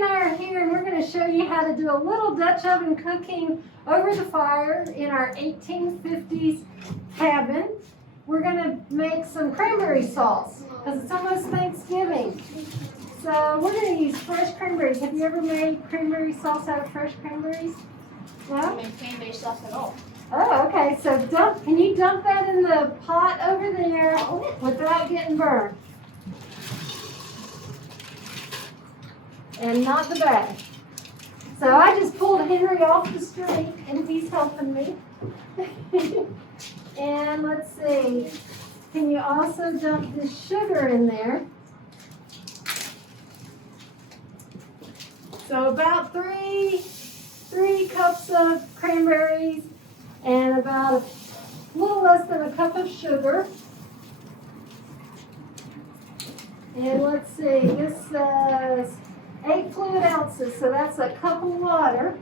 and I are here and we're going to show you how to do a little Dutch oven cooking over the fire in our 1850s cabin. We're going to make some cranberry sauce because it's almost Thanksgiving. So we're going to use fresh cranberries. Have you ever made cranberry sauce out of fresh cranberries? No? I haven't made cranberry sauce at all. Oh, okay. So can you dump that in the pot over there without getting burned? And not the bag. So I just pulled Henry off the street and he's helping me. And let's see, can you also dump the sugar in there? So about three cups of cranberries and about a little less than a cup of sugar. And let's see, this says 8 fluid ounces, so that's a cup of water.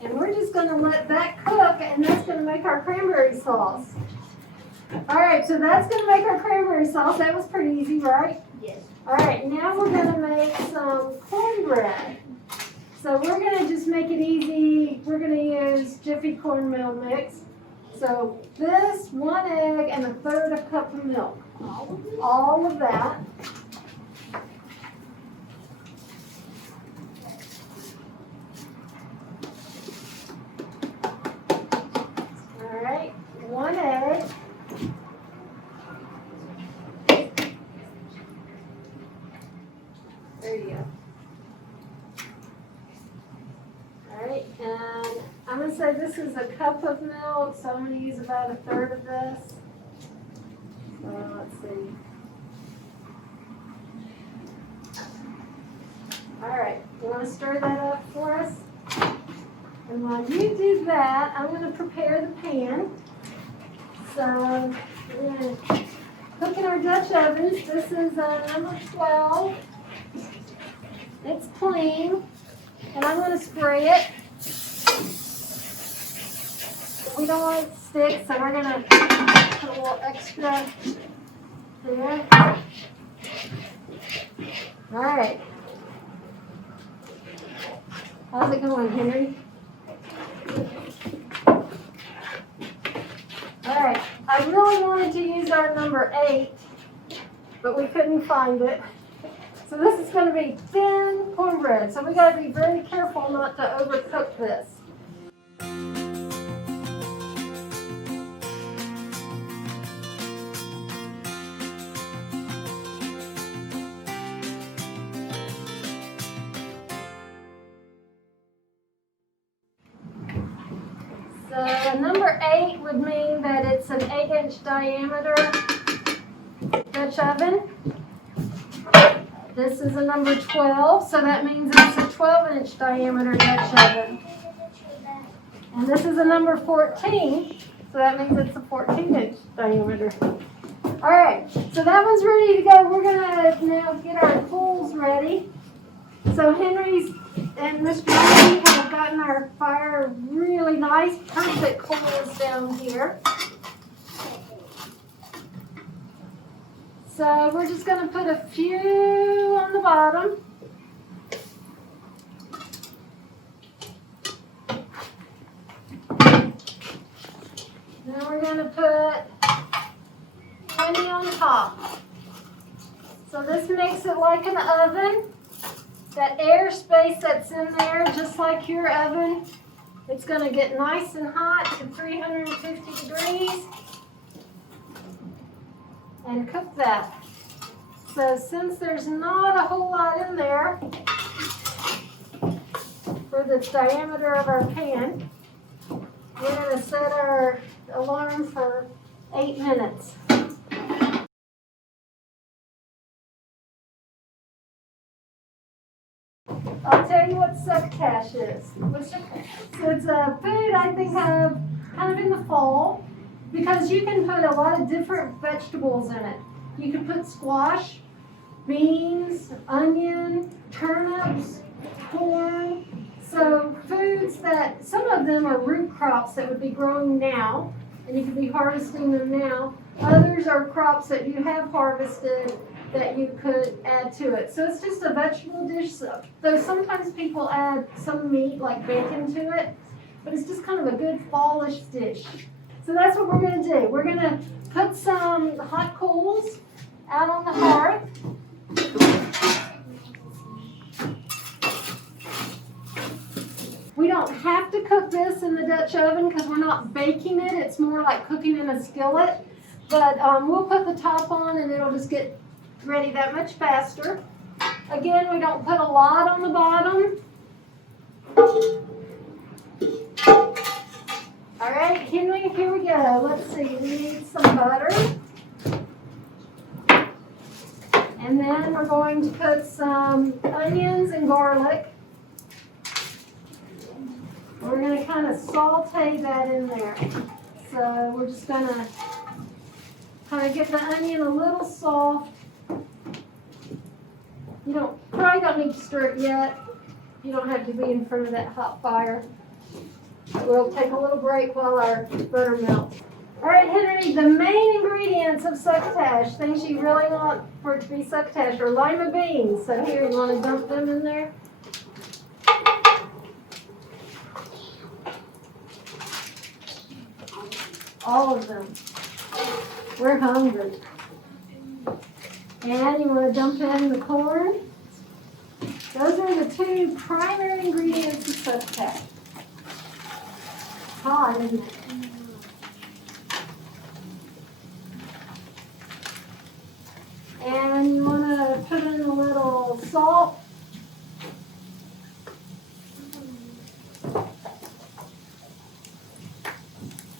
And we're just going to let that cook, and that's going to make our cranberry sauce. All right, so that's going to make our cranberry sauce. That was pretty easy, right? Yes. All right, now we're going to make some cornbread. So we're going to just make it easy. We're going to use Jiffy cornmeal mix. So this, 1 egg and 1/3 cup of milk. All of that. All right, 1 egg. There you go. All right, and I'm going to say this is a cup of milk, so I'm going to use about 1/3 of this. So let's see. All right, you want to stir that up for us? And while you do that, I'm going to prepare the pan. So we're going to cook in our Dutch ovens. This is number 12. It's clean, and I'm going to spray it. We don't want it to stick, so we're going to put a little extra there. All right. How's it going, Henry? All right. I really wanted to use our number 8, but we couldn't find it. So this is going to be thin cornbread. So we got to be very careful not to overcook this. So number 8 would mean that it's an 8-inch diameter Dutch oven. This is a number 12, so that means it's a 12-inch diameter Dutch oven. And this is a number 14, so that means it's a 14-inch diameter. All right, so that one's ready to go. We're going to now get our coals ready. So Henry's and Miss Judy have gotten our fire really nice, perfect coals down here. So we're just going to put a few on the bottom. Then we're going to put 20 on top. So this makes it like an oven. That air space that's in there, just like your oven, it's going to get nice and hot to 350 degrees. And cook that. So since there's not a whole lot in there for the diameter of our pan, we're going to set our alarm for 8 minutes. I'll tell you what succotash is. What's succotash? So it's a food I think of kind of in the fall, because you can put a lot of different vegetables in it. You can put squash, beans, onion, turnips, corn. So foods that, some of them are root crops that would be growing now, and you could be harvesting them now. Others are crops that you have harvested that you could add to it. So it's just a vegetable dish, though sometimes people add some meat like bacon to it, but it's just kind of a good fallish dish. So that's what we're gonna do. We're gonna put some hot coals out on the hearth. We don't have to cook this in the Dutch oven because we're not baking it. It's more like cooking in a skillet. But we'll put the top on and it'll just get ready that much faster. Again, we don't put a lot on the bottom. All right, Henry, here we go. Let's see, we need some butter. And then we're going to put some onions and garlic. We're going to kind of saute that in there. So we're just going to kind of get the onion a little soft. You probably don't need to stir it yet. You don't have to be in front of that hot fire. We'll take a little break while our butter melts. All right, Henry, the main ingredients of succotash, things you really want for it to be succotash, are lima beans. So here, you want to dump them in there? All of them. We're hungry. And you want to dump in the corn. Those are the two primary ingredients of succotash. Hot, isn't it? And you want to put in a little salt.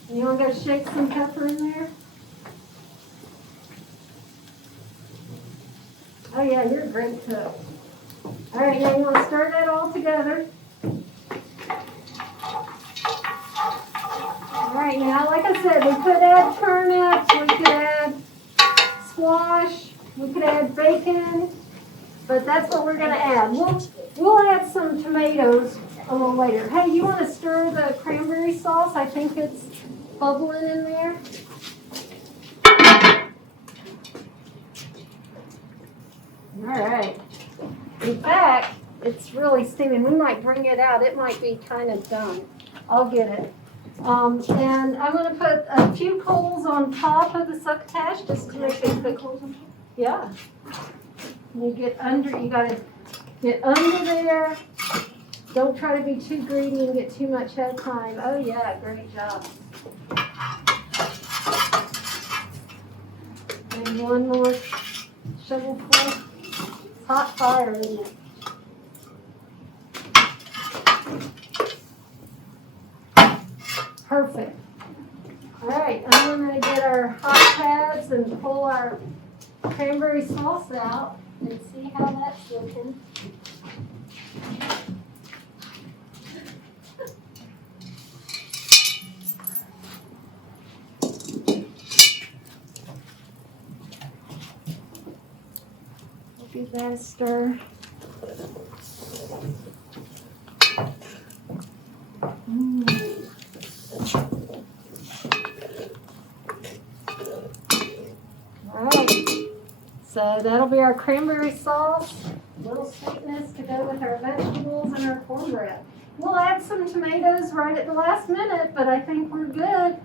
And you want to go shake some pepper in there. Oh yeah, you're a great cook. All right, now you want to stir that all together. All right, now, like I said, we could add turnips, we could add squash, we could add bacon, but that's what we're going to add. We'll add some tomatoes a little later. Hey, you want to stir the cranberry sauce? I think it's bubbling in there. All right. In fact, it's really steaming. We might bring it out. It might be kind of done. I'll get it. And I'm going to put a few coals on top of the succotash just to make it quick. Yeah. You got to get under there. Don't try to be too greedy and get too much head time. Oh yeah, great job. And one more shovelful. Hot fire, isn't it? Perfect. All right, I'm going to get our hot pads and pull our cranberry sauce out and see how that's looking. Give that a stir. All right, so that'll be our cranberry sauce. A little sweetness to go with our vegetables and our cornbread. We'll add some tomatoes right at the last minute, but I think we're good.